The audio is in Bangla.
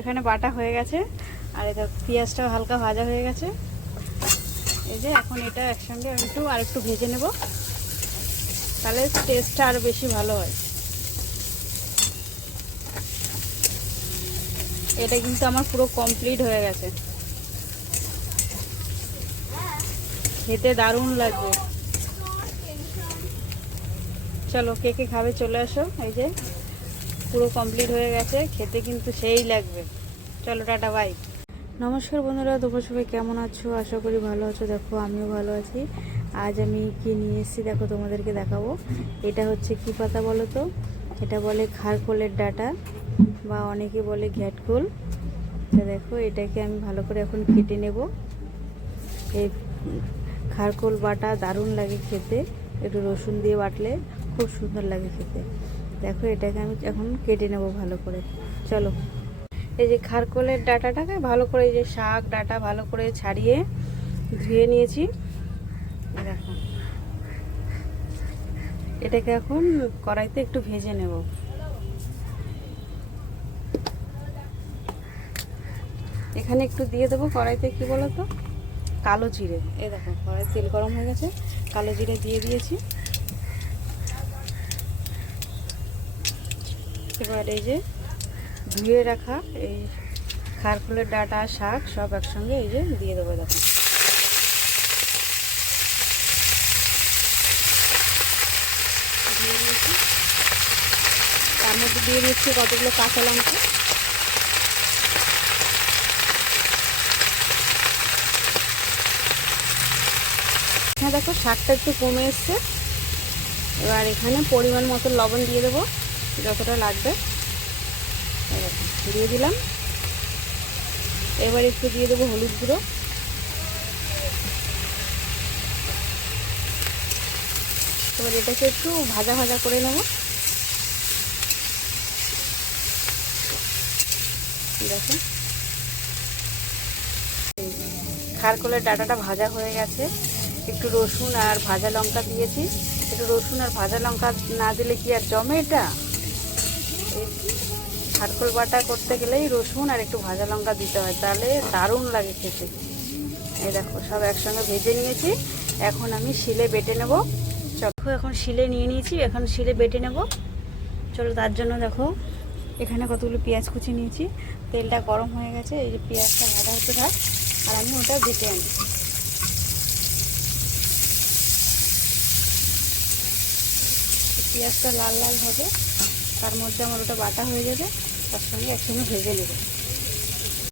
এখানে বাটা হয়ে গেছে। আর এটা পেঁয়াজটাও হালকা ভাজা হয়ে গেছে। এই যে এখন এটা একসঙ্গে একটু আর একটু ভেজে নেব। তাহলে টেস্টটা আরও বেশি ভালো হয়। এটা কিন্তু আমার পুরো কমপ্লিট হয়ে গেছে। খেতে দারুণ লাগবে। চলো, কে কে খাবে চলে আসো। এই যে পুরো কমপ্লিট হয়ে গেছে, খেতে কিন্তু সেই লাগবে। চলো, টাটা বাই নমস্কার বন্ধুরা, তোমরা সবাই কেমন আছো? আশা করি ভালো আছো। দেখো, আমিও ভালো আছি। আজ আমি কি নিয়ে এসেছি দেখো, তোমাদেরকে দেখাবো। এটা হচ্ছে কি পাতা বলো তো? এটা বলে খারকোলের ডাটা বা অনেকে বলে ঘ্যাটকোল। তা দেখো, এটাকে আমি ভালো করে এখন কেটে নেব। এই খারকোল বাটা দারুণ লাগে খেতে। একটু রসুন দিয়ে বাটলে খুব সুন্দর লাগে খেতে। দেখো এটাকে আমি এখন কেটে নেব ভালো করে। চলো। এই যে খারকোলের ডাটাটাকে ভালো করে এই যে শাক ডাটা ভালো করে ছাড়িয়ে ধুয়ে নিয়েছি। দেখো। এটাকে এখন কড়াইতে একটু ভেজে নেব। এখানে একটু দিয়ে দেবো কড়াইতে কি বলো তো কালো জিরে। এই দেখো, কড়াই তেল গরম হয়ে গেছে। কালো জিরে দিয়ে দিয়েছি। এবার এই যে ধুয়ে রাখা, এই খারফুলের ডাটা, শাক সব একসঙ্গে এই যে দিয়ে দেবো দেখো। তার মধ্যে দিয়ে দিচ্ছি কতগুলো কাঁচা লঙ্কা। হ্যাঁ দেখো শাকটা একটু কমে এসছে। এবার এখানে পরিমাণ মতো লবণ দিয়ে দেবো। যতটা লাগবে। দিয়ে দিলাম। এবার একটু দিয়ে দেবো হলুদ গুঁড়ো। এবার এটাকে একটু ভাজা ভাজা করে নেব। দেখো। খারকোলের ডাটাটা ভাজা হয়ে গেছে। একটু রসুন আর ভাজা লঙ্কা দিয়েছি। একটু রসুন আর ভাজা লঙ্কা না দিলে কি আর জমে এটা? খারকোল বাটা করতে গেলেই রসুন আর একটু ভাজা লঙ্কা দিতে হয়, তাহলে দারুণ লাগে খেতে। এই দেখো, সব একসঙ্গে ভেজে নিয়েছি। এখন আমি শিলে বেটে নেব। চলো, এখন শিলে নিয়ে নিয়েছি, এখন শিলে বেটে নেব। চলো, তার জন্য দেখো, এখানে কতগুলো পেঁয়াজ কুচি নিয়েছি। তেলটা গরম হয়ে গেছে, এই যে পেঁয়াজটা ভাজা হতে থাক, আর আমি ওটা বেটে আনি পেঁয়াজটা লাল লাল হবে, তার মধ্যে আমার ওটা বাটা হয়ে যাবে। তার সঙ্গে একসঙ্গে ভেজে নেব।